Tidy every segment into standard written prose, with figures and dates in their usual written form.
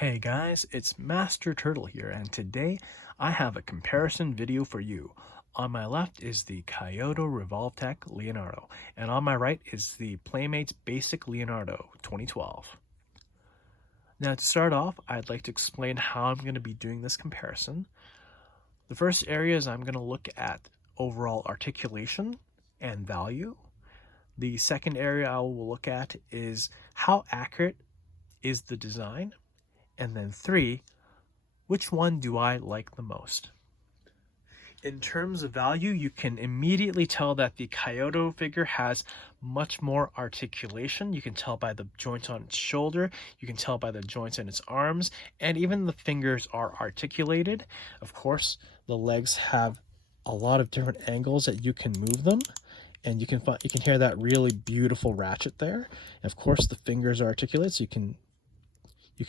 Hey guys, it's Master Turtle here, and today I have a comparison video for you. On my left is the Kyoto Revoltech Leonardo, and on my right is the Playmates Basic Leonardo 2012. Now to start off, I'd like to explain how I'm going to be doing this comparison. The first area is I'm going to look at overall articulation and value. The second area I will look at is how accurate is the design. And then 3, which one do I like the most? In terms of value, you can immediately tell that the Kyoto figure has much more articulation. You can tell by the joints on its shoulder, you can tell by the joints in its arms, and even the fingers are articulated. Of course, the legs have a lot of different angles that you can move them. And you can hear that really beautiful ratchet there. And of course, the fingers are articulated, so you can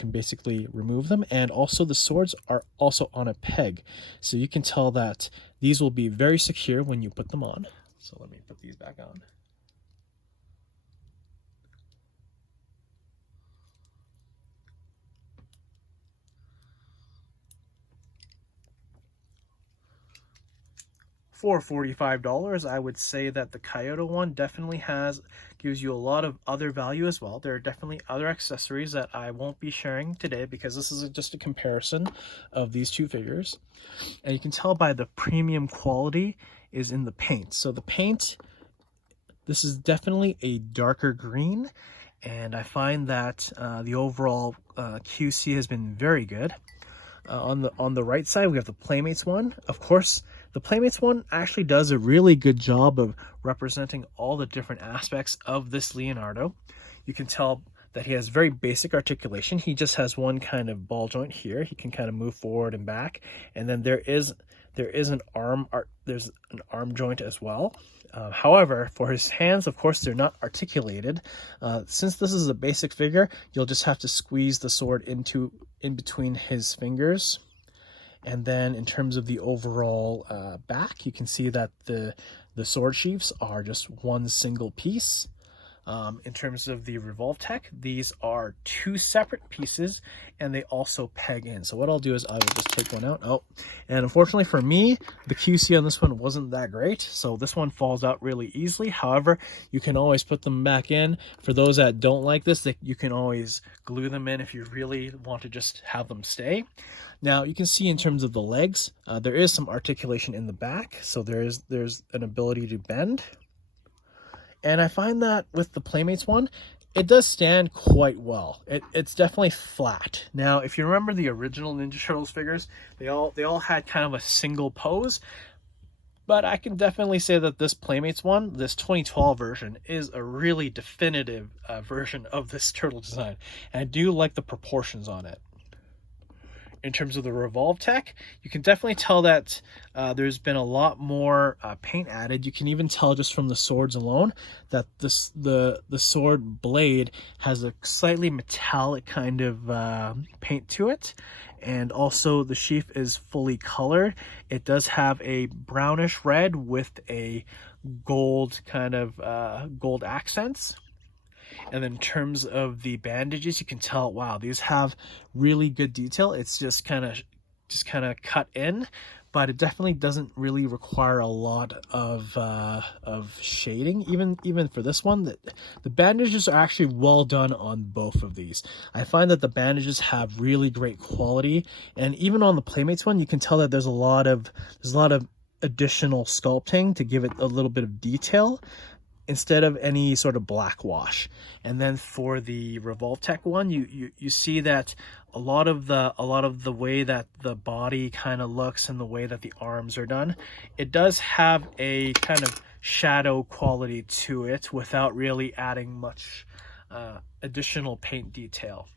basically remove them. And also the swords are also on a peg, so you can tell that these will be very secure when you put them on. So let me put these back on. For $45, I would say that the Kyoto one definitely gives you a lot of other value as well. There are definitely other accessories that I won't be sharing today because this is just a comparison of these two figures. And you can tell by the premium quality is in the paint. So the paint, this is definitely a darker green, and I find that the overall QC has been very good. On the right side, we have the Playmates one. Of course, the Playmates one actually does a really good job of representing all the different aspects of this Leonardo. You can tell that he has very basic articulation. He just has one kind of ball joint here. He can kind of move forward and back, and then there's an arm joint as well. However, for his hands, of course, they're not articulated. Since this is a basic figure, you'll just have to squeeze the sword in between his fingers. And then in terms of the overall back, you can see that the sword sheaths are just one single piece. In terms of the Revoltech, these are 2 separate pieces, and they also peg in. So what I'll do is I will just take one out. Oh, and unfortunately for me, the QC on this one wasn't that great, so this one falls out really easily. However, you can always put them back in. For those that don't like this, you can always glue them in if you really want to just have them stay. Now you can see in terms of the legs, there is some articulation in the back, so there's an ability to bend. And I find that with the Playmates one, it does stand quite well. It's definitely flat. Now, if you remember the original Ninja Turtles figures, they all had kind of a single pose. But I can definitely say that this Playmates one, this 2012 version, is a really definitive version of this turtle design. And I do like the proportions on it. In terms of the Revoltech, you can definitely tell that there's been a lot more paint added. You can even tell just from the swords alone that the sword blade has a slightly metallic kind of paint to it. And also the sheath is fully colored. It does have a brownish red with a gold kind of gold accents. And then in terms of the bandages, you can tell, wow, these have really good detail. It's just kind of cut in, but it definitely doesn't really require a lot of shading. Even for this one, the bandages are actually well done on both of these. I find that the bandages have really great quality, and even on the Playmates one, you can tell that there's a lot of additional sculpting to give it a little bit of detail, instead of any sort of black wash. And then for the Revoltech one, you see that a lot of the way that the body kind of looks and the way that the arms are done, it does have a kind of shadow quality to it without really adding much additional paint detail.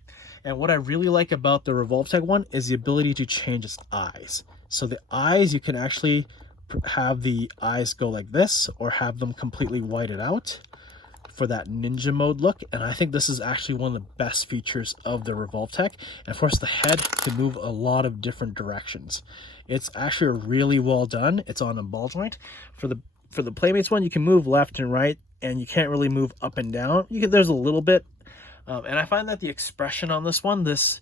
And what I really like about the Revoltech one is the ability to change its eyes. So the eyes, you can actually have the eyes go like this or have them completely whited out for that ninja mode look. And I think this is actually one of the best features of the Revoltech. And of course the head can move a lot of different directions. It's actually really well done. It's on a ball joint. For the Playmates one, you can move left and right, and you can't really move up and down. There's a little bit, And I find that the expression on this one, this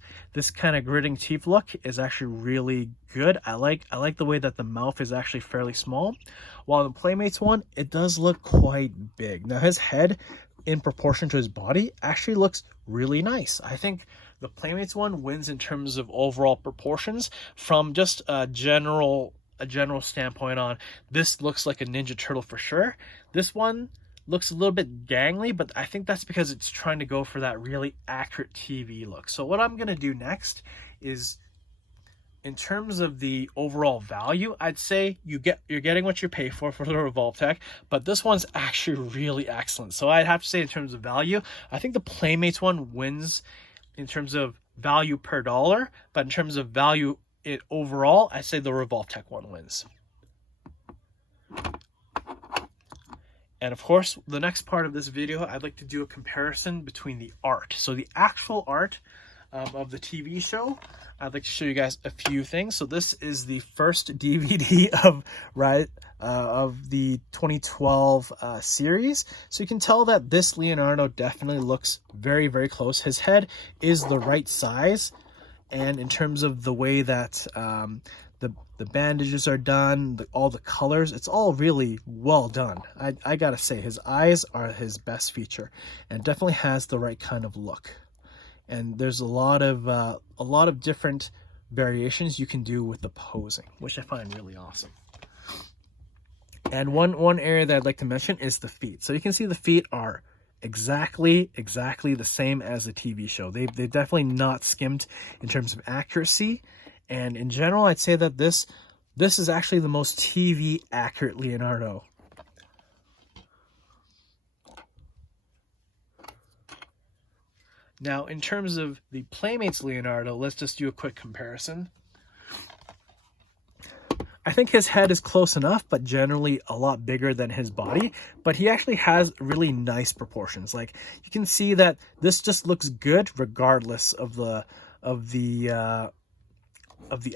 kind of gritting teeth look, is actually really good. I like the way that the mouth is actually fairly small, while the Playmates one, it does look quite big. Now his head, in proportion to his body, actually looks really nice. I think the Playmates one wins in terms of overall proportions. From just a general standpoint on, this looks like a Ninja Turtle for sure. This one looks a little bit gangly, but I think that's because it's trying to go for that really accurate TV look. So what I'm gonna do next is, in terms of the overall value, I'd say you're getting what you pay for the Revoltech, but this one's actually really excellent. So I'd have to say, in terms of value, I think the Playmates one wins in terms of value per dollar, but in terms of value overall, I'd say the Revoltech one wins. And of course, the next part of this video, I'd like to do a comparison between the art. So the actual art of the TV show, I'd like to show you guys a few things. So this is the first DVD of the 2012 series. So you can tell that this Leonardo definitely looks very, very close. His head is the right size. And in terms of the way that the bandages are done, all the colors, it's all really well done. I gotta say, his eyes are his best feature, and definitely has the right kind of look. And there's a lot of different variations you can do with the posing, which I find really awesome. And one area that I'd like to mention is the feet. So you can see the feet are exactly the same as the TV show. They've definitely not skimmed in terms of accuracy. And in general, I'd say that this is actually the most TV accurate Leonardo. Now, in terms of the Playmates Leonardo, let's just do a quick comparison. I think his head is close enough, but generally a lot bigger than his body. But he actually has really nice proportions. Like, you can see that this just looks good regardless of the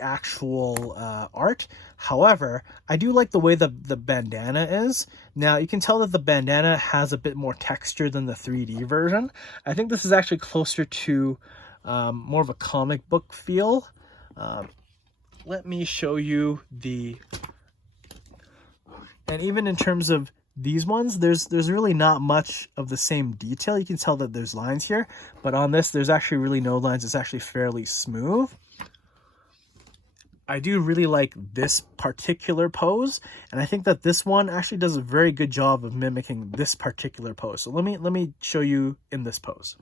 actual art. However, I do like the way the bandana is. Now, you can tell that the bandana has a bit more texture than the 3D version. I think this is actually closer to more of a comic book feel. Let me show you and even in terms of these ones, there's really not much of the same detail. You can tell that there's lines here, but on this, there's actually really no lines. It's actually fairly smooth. I do really like this particular pose, and I think that this one actually does a very good job of mimicking this particular pose. So let me show you in this pose.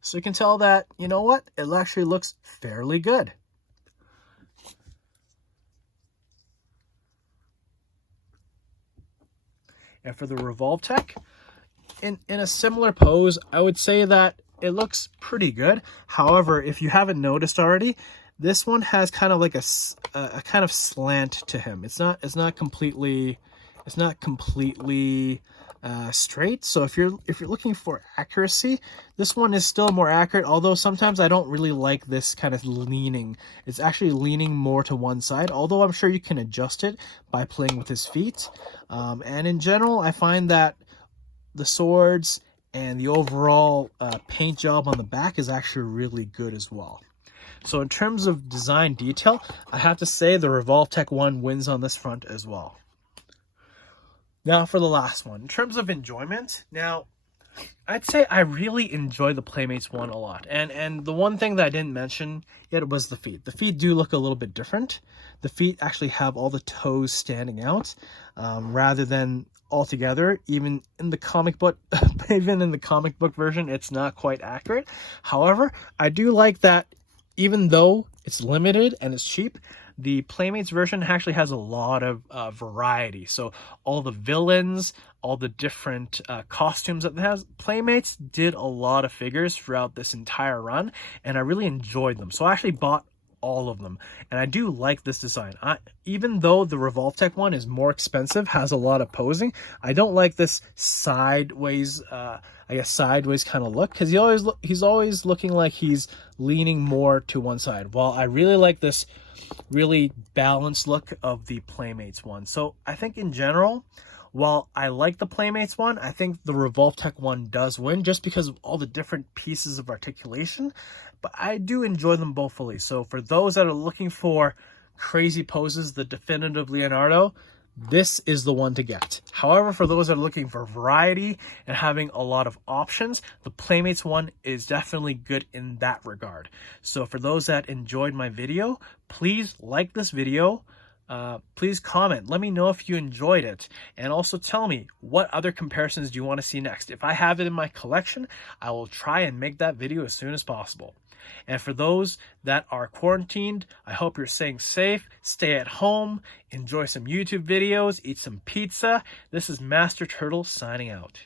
So you can tell that, you know what, it actually looks fairly good. And for the Revoltech, in a similar pose, I would say that it looks pretty good. However, if you haven't noticed already, this one has kind of like a kind of slant to him. It's not completely straight. So if you're looking for accuracy, this one is still more accurate, although sometimes I don't really like this kind of leaning. It's actually leaning more to one side, although I'm sure you can adjust it by playing with his feet. And in general, I find that the swords and the overall paint job on the back is actually really good as well. So in terms of design detail, I have to say the Revoltech one wins on this front as well. Now for the last one, in terms of enjoyment, now I'd say I really enjoy the Playmates one a lot. And the one thing that I didn't mention yet was the feet. The feet do look a little bit different. The feet actually have all the toes standing out rather than all together. Even in the comic book, version, it's not quite accurate. However, I do like that even though it's limited and it's cheap, the Playmates version actually has a lot of variety. So all the villains, all the different costumes that it has, Playmates did a lot of figures throughout this entire run, and I really enjoyed them. So I actually bought all of them. And I do like this design. Even though the Revoltech one is more expensive, has a lot of posing, I don't like this sideways, I guess sideways kind of look, because he's always looking like he's leaning more to one side. While I really like this really balanced look of the Playmates one. So I think in general, while I like the Playmates one, I think the Revoltech one does win just because of all the different pieces of articulation, but I do enjoy them both fully. So for those that are looking for crazy poses, the definitive Leonardo, this is the one to get. However, for those that are looking for variety and having a lot of options, the Playmates one is definitely good in that regard. So for those that enjoyed my video, please like this video. Please comment. Let me know if you enjoyed it. And also tell me, what other comparisons do you want to see next? If I have it in my collection, I will try and make that video as soon as possible. And for those that are quarantined, I hope you're staying safe, stay at home, enjoy some YouTube videos, eat some pizza. This is Master Turtle signing out.